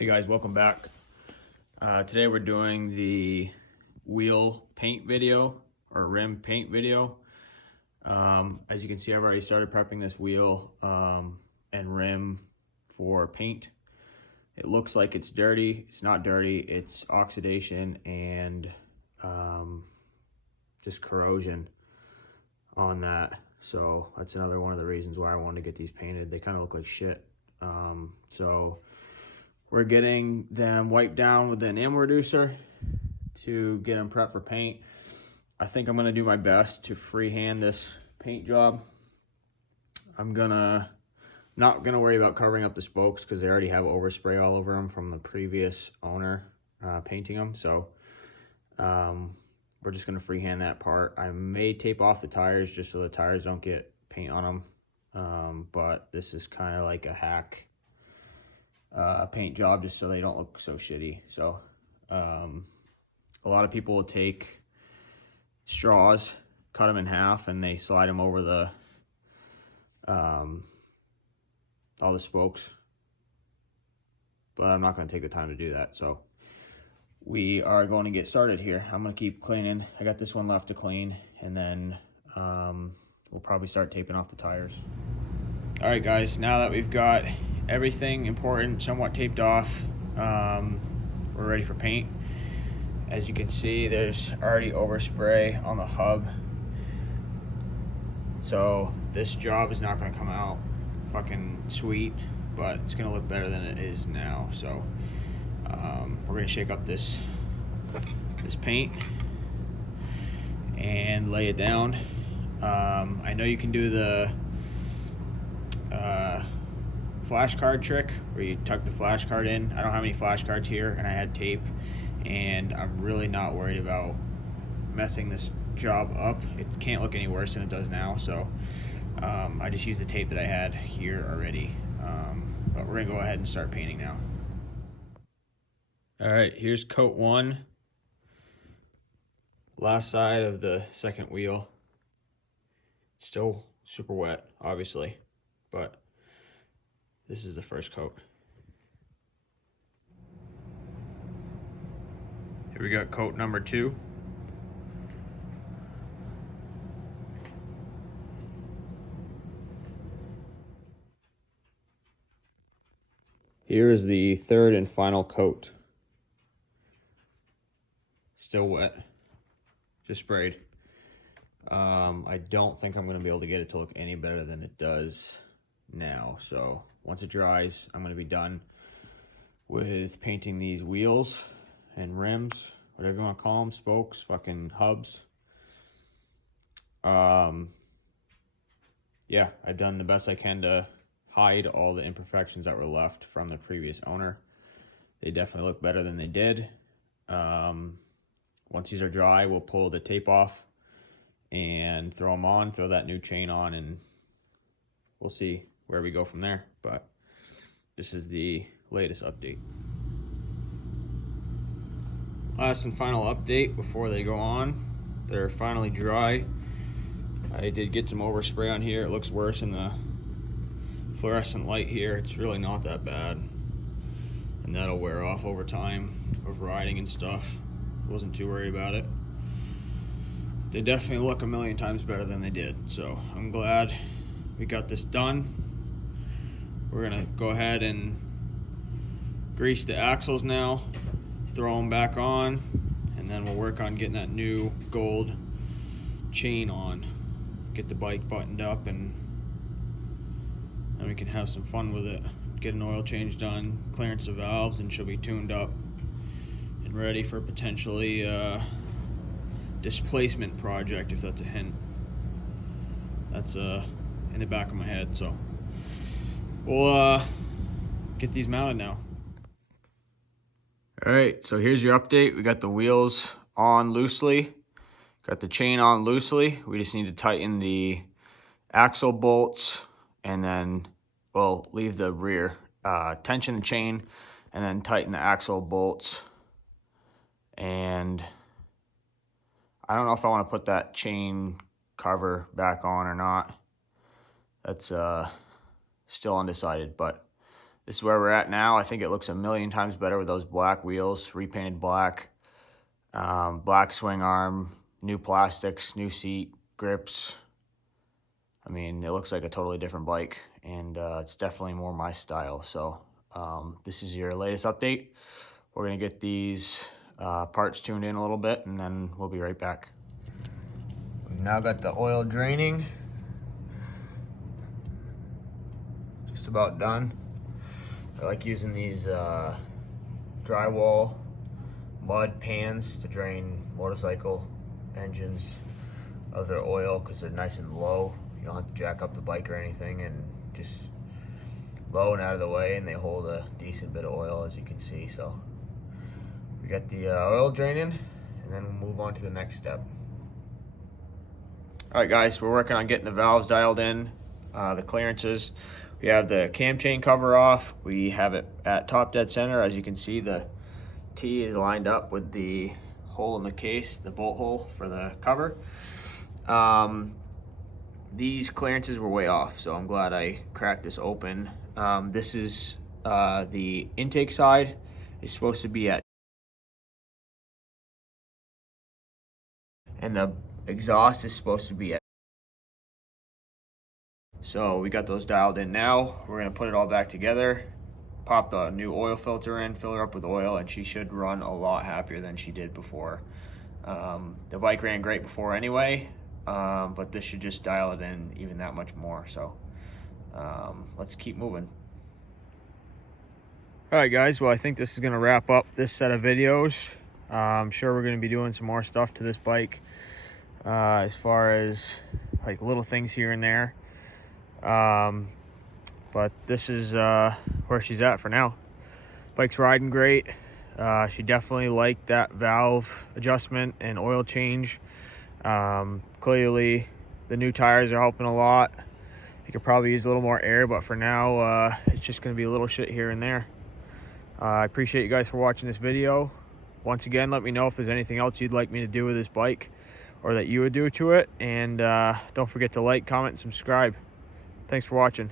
Hey guys, welcome back. Today we're doing the wheel paint video or rim paint video. As you can see, I've already started prepping this wheel and rim for paint. It looks like it's dirty. It's not dirty. It's oxidation and just corrosion on that. So that's another one of the reasons why I wanted to get these painted. They kind of look like shit. So we're getting them wiped down with the enamel reducer to get them prepped for paint. I think I'm gonna do my best to freehand this paint job. I'm not gonna worry about covering up the spokes because they already have overspray all over them from the previous owner painting them. So we're just gonna freehand that part. I may tape off the tires just so the tires don't get paint on them. But this is kind of like a hack paint job just so they don't look so shitty. So a lot of people will take straws, cut them in half, and they slide them over the all the spokes, but I'm not going to take the time to do that. So we are going to get started here. I'm going to keep cleaning. I got this one left to clean, and then we'll probably start taping off the tires. All right guys, now that we've got everything important somewhat taped off, we're ready for paint. As you can see, there's already overspray on the hub, so this job is not going to come out fucking sweet, but it's going to look better than it is now. So we're going to shake up this paint and lay it down. I know you can do the flashcard trick where you tuck the flashcard in. I don't have any flashcards here, and I had tape, and I'm really not worried about messing this job up. It can't look any worse than it does now, so I just used the tape that I had here already. But we're gonna go ahead and start painting now. All right, here's coat one, last side of the second wheel. Still super wet, obviously, but this is the first coat. Here we got coat number two. Here is the third and final coat. Still wet, just sprayed. I don't think I'm gonna be able to get it to look any better than it does now. So once it dries, I'm gonna be done with painting these wheels and rims, whatever you want to call them, spokes, fucking hubs. Yeah, I've done the best I can to hide all the imperfections that were left from the previous owner. They definitely look better than they did. Once these are dry, we'll pull the tape off and throw them on, throw that new chain on, and we'll see where we go from there. But this is the latest update. Last and final update before they go on. They're finally dry. I did get some overspray on here. It looks worse in the fluorescent light here. It's really not that bad, and that'll wear off over time of riding and stuff. Wasn't too worried about it. They definitely look a million times better than they did, so I'm glad we got this done. We're gonna go ahead and grease the axles now, throw them back on, and then we'll work on getting that new gold chain on, get the bike buttoned up, and then we can have some fun with it. Get an oil change done, clearance the valves, and she'll be tuned up and ready for potentially displacement project, if that's a hint. That's in the back of my head. So we'll get these mounted now. All right, so here's your update. We got the wheels on loosely, got the chain on loosely. We just need to tighten the axle bolts, and then we'll leave the rear, tension the chain, and then tighten the axle bolts. And I don't know if I want to put that chain cover back on or not. That's still undecided, but this is where we're at now. I think it looks a million times better with those black wheels, repainted black, black swing arm, new plastics, new seat, grips. I mean, it looks like a totally different bike, and it's definitely more my style. So this is your latest update. We're gonna get these parts tuned in a little bit, and then we'll be right back. We've now got the oil draining. Just about done. I like using these drywall mud pans to drain motorcycle engines of their oil because they're nice and low. You don't have to jack up the bike or anything, and just low and out of the way, and they hold a decent bit of oil, as you can see. So we got the oil draining, and then we'll move on to the next step. All right, guys, we're working on getting the valves dialed in, the clearances. We have the cam chain cover off. We have it at top dead center. As you can see, the T is lined up with the hole in the case, the bolt hole for the cover. These clearances were way off, so I'm glad I cracked this open. This is the intake side is supposed to be at, and the exhaust is supposed to be at. So we got those dialed in now. We're gonna put it all back together, pop the new oil filter in, fill her up with oil, and she should run a lot happier than she did before. The bike ran great before anyway, but this should just dial it in even that much more. So let's keep moving. All right, guys, well, I think this is gonna wrap up this set of videos. I'm sure we're gonna be doing some more stuff to this bike, as far as like little things here and there. But this is where she's at for now. Bike's riding great. She definitely liked that valve adjustment and oil change. Clearly the new tires are helping a lot. You could probably use a little more air, but for now it's just going to be a little shit here and there. I appreciate you guys for watching this video. Once again, let me know if there's anything else you'd like me to do with this bike or that you would do to it, and don't forget to like, comment, and subscribe. Thanks for watching.